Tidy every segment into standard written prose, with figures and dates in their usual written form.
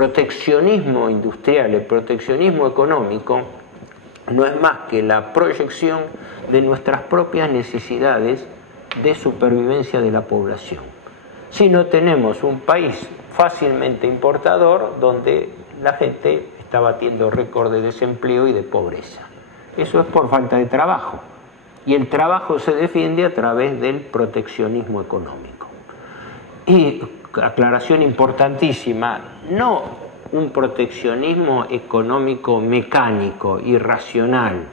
proteccionismo industrial, el proteccionismo económico, no es más que la proyección de nuestras propias necesidades de supervivencia de la población. Si no tenemos un país fácilmente importador donde la gente está batiendo récord de desempleo y de pobreza. Eso es por falta de trabajo. Y el trabajo se defiende a través del proteccionismo económico. Y aclaración importantísima, no un proteccionismo económico mecánico, irracional,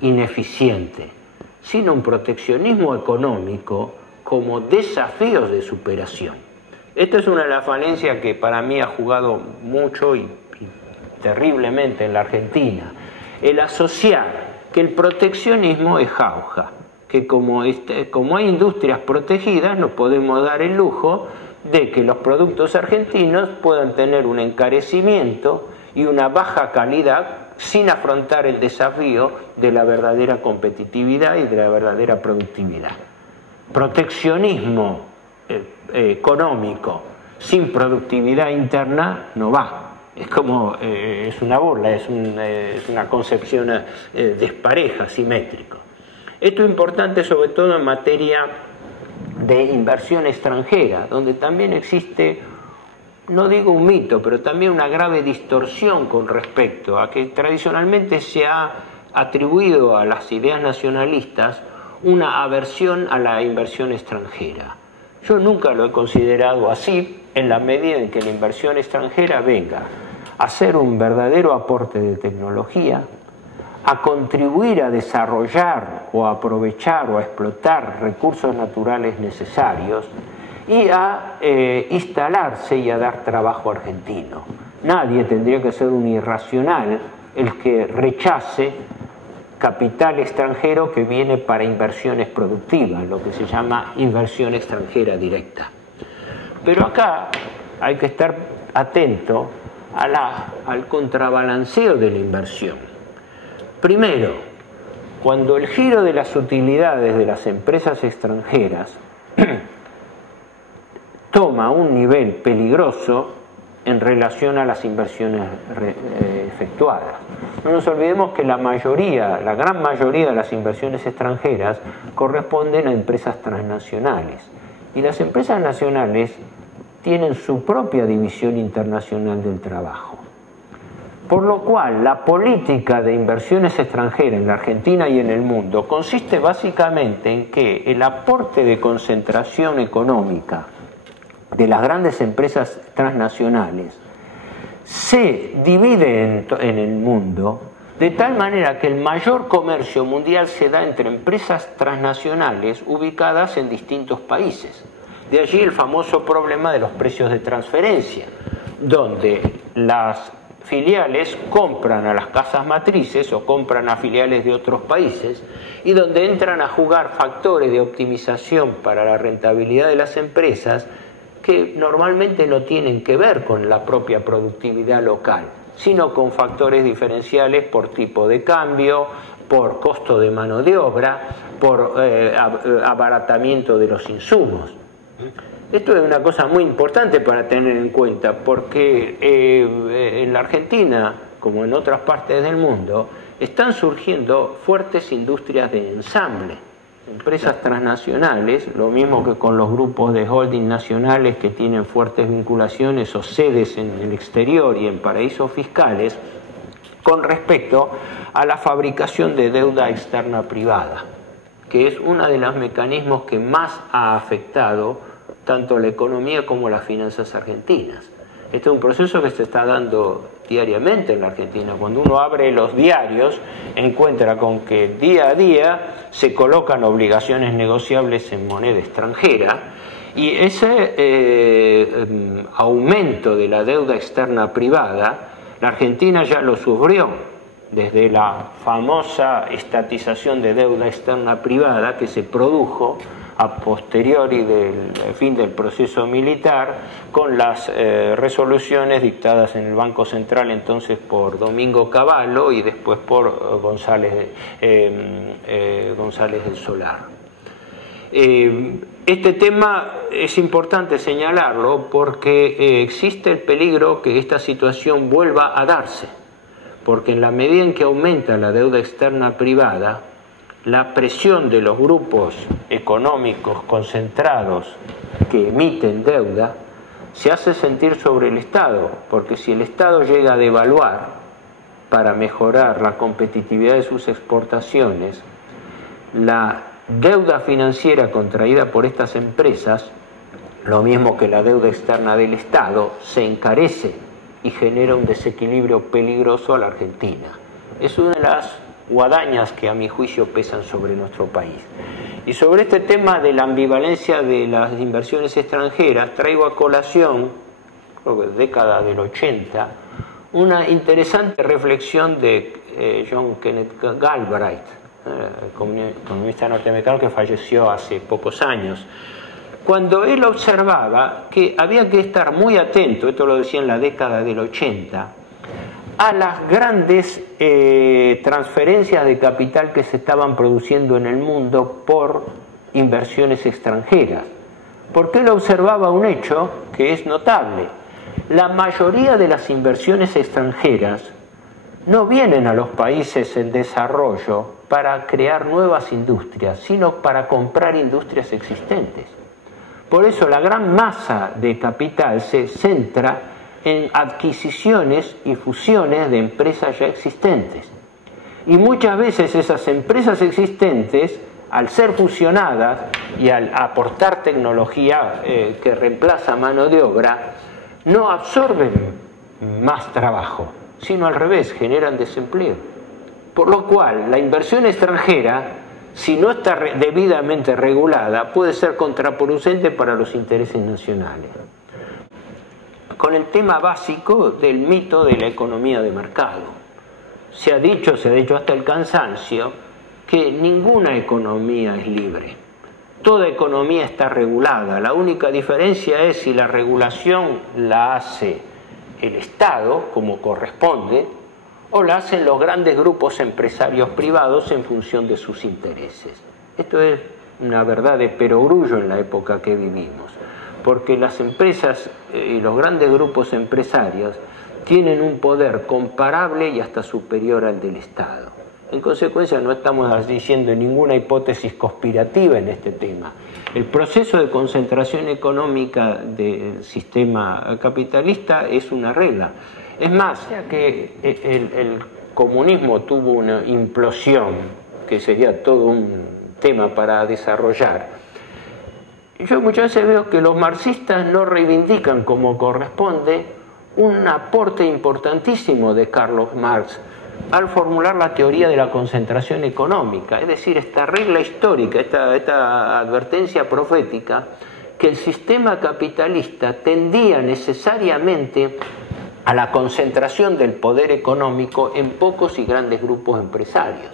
ineficiente, sino un proteccionismo económico como desafíos de superación. Esta es una de las falencias que para mí ha jugado mucho y terriblemente en la Argentina. El asociar que el proteccionismo es jauja, que como hay industrias protegidas nos podemos dar el lujo de que los productos argentinos puedan tener un encarecimiento y una baja calidad sin afrontar el desafío de la verdadera competitividad y de la verdadera productividad. Proteccionismo económico sin productividad interna no va. Es una burla, es una concepción despareja, simétrica. Esto es importante sobre todo en materia de inversión extranjera, donde también existe, no digo un mito, pero también una grave distorsión con respecto a que tradicionalmente se ha atribuido a las ideas nacionalistas una aversión a la inversión extranjera. Yo nunca lo he considerado así, en la medida en que la inversión extranjera venga a hacer un verdadero aporte de tecnología, a contribuir a desarrollar o a aprovechar o a explotar recursos naturales necesarios y a instalarse y a dar trabajo argentino. Nadie tendría que ser un irracional el que rechace capital extranjero que viene para inversiones productivas, lo que se llama inversión extranjera directa. Pero acá hay que estar atento al contrabalanceo de la inversión. Primero, cuando el giro de las utilidades de las empresas extranjeras toma un nivel peligroso en relación a las inversiones efectuadas. No nos olvidemos que la gran mayoría de las inversiones extranjeras corresponden a empresas transnacionales. Y las empresas nacionales tienen su propia división internacional del trabajo. Por lo cual, la política de inversiones extranjeras en la Argentina y en el mundo consiste básicamente en que el aporte de concentración económica de las grandes empresas transnacionales se divide en el mundo de tal manera que el mayor comercio mundial se da entre empresas transnacionales ubicadas en distintos países. De allí el famoso problema de los precios de transferencia, donde las filiales compran a las casas matrices o compran a filiales de otros países y donde entran a jugar factores de optimización para la rentabilidad de las empresas que normalmente no tienen que ver con la propia productividad local, sino con factores diferenciales por tipo de cambio, por costo de mano de obra, por abaratamiento de los insumos. Esto es una cosa muy importante para tener en cuenta, porque en la Argentina, como en otras partes del mundo, están surgiendo fuertes industrias de ensamble, empresas transnacionales, lo mismo que con los grupos de holding nacionales que tienen fuertes vinculaciones o sedes en el exterior y en paraísos fiscales, con respecto a la fabricación de deuda externa privada, que es uno de los mecanismos que más ha afectado tanto la economía como las finanzas argentinas. Este es un proceso que se está dando diariamente en la Argentina. Cuando uno abre los diarios, encuentra con que día a día se colocan obligaciones negociables en moneda extranjera y ese aumento de la deuda externa privada, la Argentina ya lo sufrió desde la famosa estatización de deuda externa privada que se produjo a posteriori del fin del proceso militar, con las resoluciones dictadas en el Banco Central entonces por Domingo Cavallo y después por González del Solar. Este tema es importante señalarlo porque existe el peligro que esta situación vuelva a darse, porque en la medida en que aumenta la deuda externa privada, la presión de los grupos económicos concentrados que emiten deuda se hace sentir sobre el Estado, porque si el Estado llega a devaluar para mejorar la competitividad de sus exportaciones, la deuda financiera contraída por estas empresas, lo mismo que la deuda externa del Estado, se encarece y genera un desequilibrio peligroso a la Argentina. Es una de las guadañas que a mi juicio pesan sobre nuestro país. Y sobre este tema de la ambivalencia de las inversiones extranjeras, traigo a colación, creo que década del 80, una interesante reflexión de John Kenneth Galbraith, economista norteamericano que falleció hace pocos años, cuando él observaba que había que estar muy atento, esto lo decía en la década del 80, a las grandes transferencias de capital que se estaban produciendo en el mundo por inversiones extranjeras. Porque él observaba un hecho que es notable. La mayoría de las inversiones extranjeras no vienen a los países en desarrollo para crear nuevas industrias, sino para comprar industrias existentes. Por eso la gran masa de capital se centra en adquisiciones y fusiones de empresas ya existentes. Y muchas veces esas empresas existentes, al ser fusionadas y al aportar tecnología que reemplaza mano de obra, no absorben más trabajo, sino al revés, generan desempleo. Por lo cual, la inversión extranjera, si no está debidamente regulada, puede ser contraproducente para los intereses nacionales. Con el tema básico del mito de la economía de mercado. Se ha dicho hasta el cansancio, que ninguna economía es libre. Toda economía está regulada. La única diferencia es si la regulación la hace el Estado, como corresponde, o la hacen los grandes grupos empresarios privados en función de sus intereses. Esto es una verdad de perogrullo en la época que vivimos, porque las empresas y los grandes grupos empresarios tienen un poder comparable y hasta superior al del Estado. En consecuencia, no estamos diciendo ninguna hipótesis conspirativa en este tema. El proceso de concentración económica del sistema capitalista es una regla. Es más, ya que el comunismo tuvo una implosión, que sería todo un tema para desarrollar, yo muchas veces veo que los marxistas no reivindican como corresponde un aporte importantísimo de Carlos Marx al formular la teoría de la concentración económica, es decir, esta regla histórica, esta advertencia profética, que el sistema capitalista tendía necesariamente a la concentración del poder económico en pocos y grandes grupos empresarios.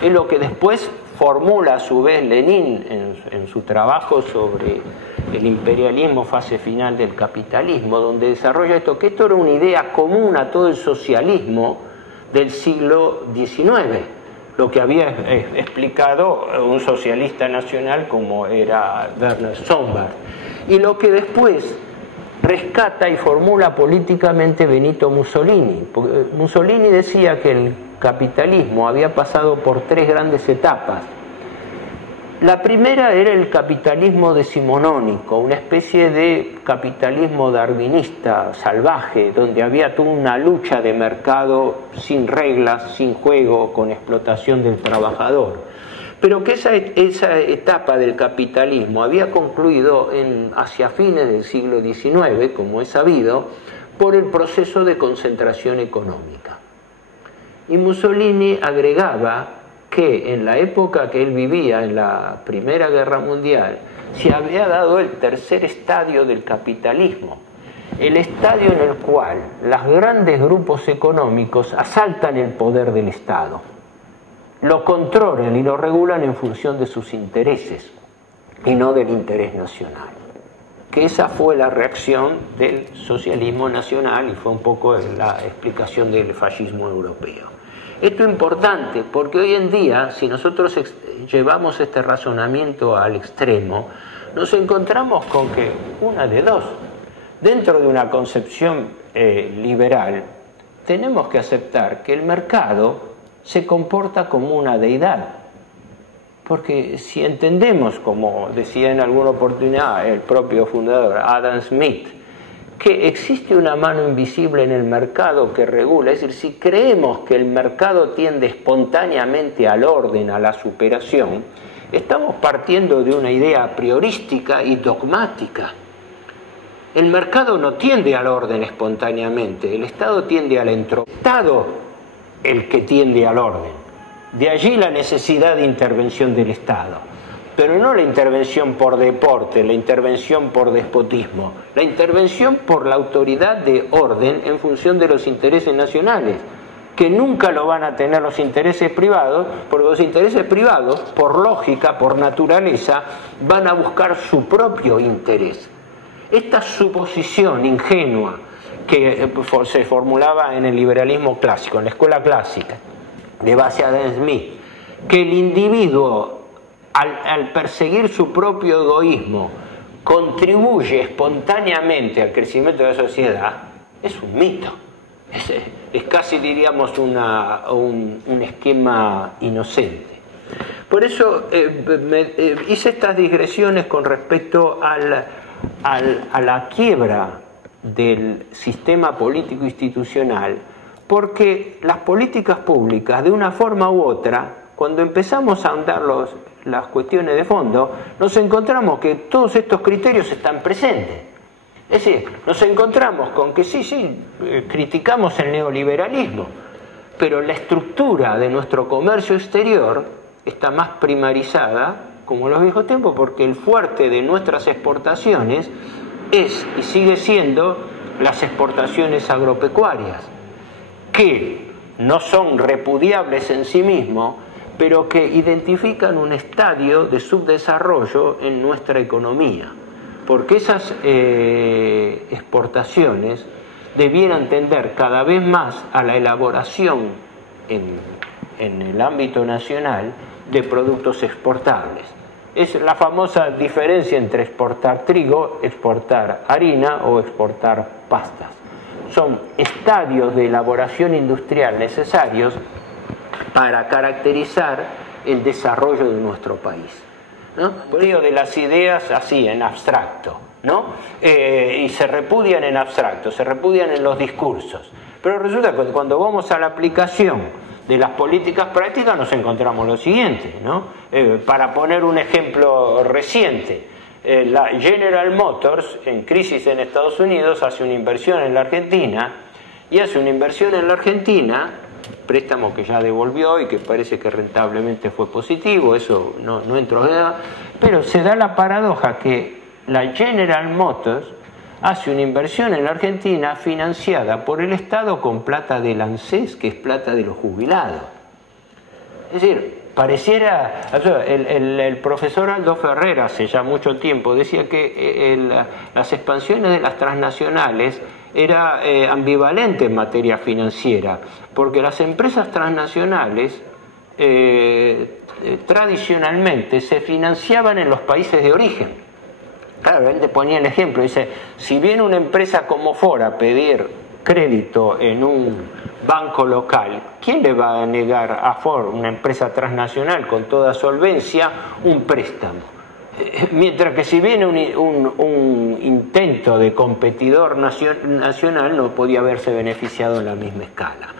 Es lo que después formula a su vez Lenin en su trabajo sobre el imperialismo, fase final del capitalismo, donde desarrolla esto, que esto era una idea común a todo el socialismo del siglo XIX, lo que había explicado un socialista nacional como era Werner Sombart, y lo que después rescata y formula políticamente Benito Mussolini. Porque Mussolini decía que el capitalismo había pasado por tres grandes etapas. La primera era el capitalismo decimonónico, una especie de capitalismo darwinista salvaje, donde había toda una lucha de mercado sin reglas, sin juego, con explotación del trabajador. Pero que esa etapa del capitalismo había concluido hacia fines del siglo XIX, como es sabido, por el proceso de concentración económica. Y Mussolini agregaba que en la época que él vivía, en la Primera Guerra Mundial, se había dado el tercer estadio del capitalismo, el estadio en el cual los grandes grupos económicos asaltan el poder del Estado, lo controlan y lo regulan en función de sus intereses y no del interés nacional. Que esa fue la reacción del socialismo nacional y fue un poco la explicación del fascismo europeo. Esto es importante porque hoy en día, si nosotros llevamos este razonamiento al extremo, nos encontramos con que una de dos. Dentro de una concepción liberal, tenemos que aceptar que el mercado se comporta como una deidad. Porque si entendemos, como decía en alguna oportunidad el propio fundador Adam Smith, que existe una mano invisible en el mercado que regula, es decir, si creemos que el mercado tiende espontáneamente al orden, a la superación, estamos partiendo de una idea priorística y dogmática. El mercado no tiende al orden espontáneamente, el Estado tiende al entropía. El Estado el que tiende al orden. De allí la necesidad de intervención del Estado. Pero no la intervención por deporte, la intervención por despotismo, la intervención por la autoridad de orden en función de los intereses nacionales, que nunca lo van a tener los intereses privados, porque los intereses privados, por lógica, por naturaleza, van a buscar su propio interés. Esta suposición ingenua que se formulaba en el liberalismo clásico, en la escuela clásica, de base a Adam Smith, que el individuo, al perseguir su propio egoísmo, contribuye espontáneamente al crecimiento de la sociedad, es un mito. Es casi, diríamos, un esquema inocente. Por eso hice estas digresiones con respecto a la quiebra del sistema político institucional, porque las políticas públicas, de una forma u otra, cuando empezamos a ahondar las cuestiones de fondo, nos encontramos que todos estos criterios están presentes. Es decir, nos encontramos con que sí, criticamos el neoliberalismo, pero la estructura de nuestro comercio exterior está más primarizada, como en los viejos tiempos, porque el fuerte de nuestras exportaciones es y sigue siendo las exportaciones agropecuarias, que no son repudiables en sí mismos, pero que identifican un estadio de subdesarrollo en nuestra economía, porque esas exportaciones debieran tender cada vez más a la elaboración en el ámbito nacional de productos exportables. Es la famosa diferencia entre exportar trigo, exportar harina o exportar pastas. Son estadios de elaboración industrial necesarios para caracterizar el desarrollo de nuestro país, ¿no? Por ello de las ideas así, en abstracto, ¿no? Y se repudian en abstracto, se repudian en los discursos. Pero resulta que cuando vamos a la aplicación de las políticas prácticas nos encontramos lo siguiente, ¿no? Para poner un ejemplo reciente, la General Motors, en crisis en Estados Unidos, hace una inversión en la Argentina, y hace una inversión en la Argentina, préstamo que ya devolvió y que parece que rentablemente fue positivo, eso no entro en nada, pero se da la paradoja que la General Motors hace una inversión en la Argentina financiada por el Estado con plata del ANSES, que es plata de los jubilados. Es decir, pareciera... El profesor Aldo Ferrer hace ya mucho tiempo decía que las expansiones de las transnacionales era ambivalente en materia financiera, porque las empresas transnacionales tradicionalmente se financiaban en los países de origen. Claro, él te ponía el ejemplo, dice, si viene una empresa como Ford a pedir crédito en un banco local, ¿quién le va a negar a Ford, una empresa transnacional con toda solvencia, un préstamo? Mientras que si viene un intento de competidor nacional no podía haberse beneficiado en la misma escala.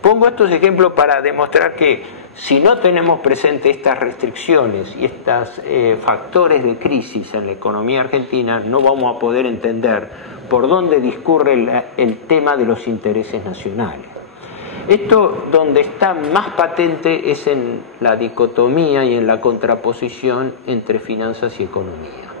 Pongo estos ejemplos para demostrar que si no tenemos presente estas restricciones y estos factores de crisis en la economía argentina, no vamos a poder entender por dónde discurre el tema de los intereses nacionales. Esto donde está más patente es en la dicotomía y en la contraposición entre finanzas y economía.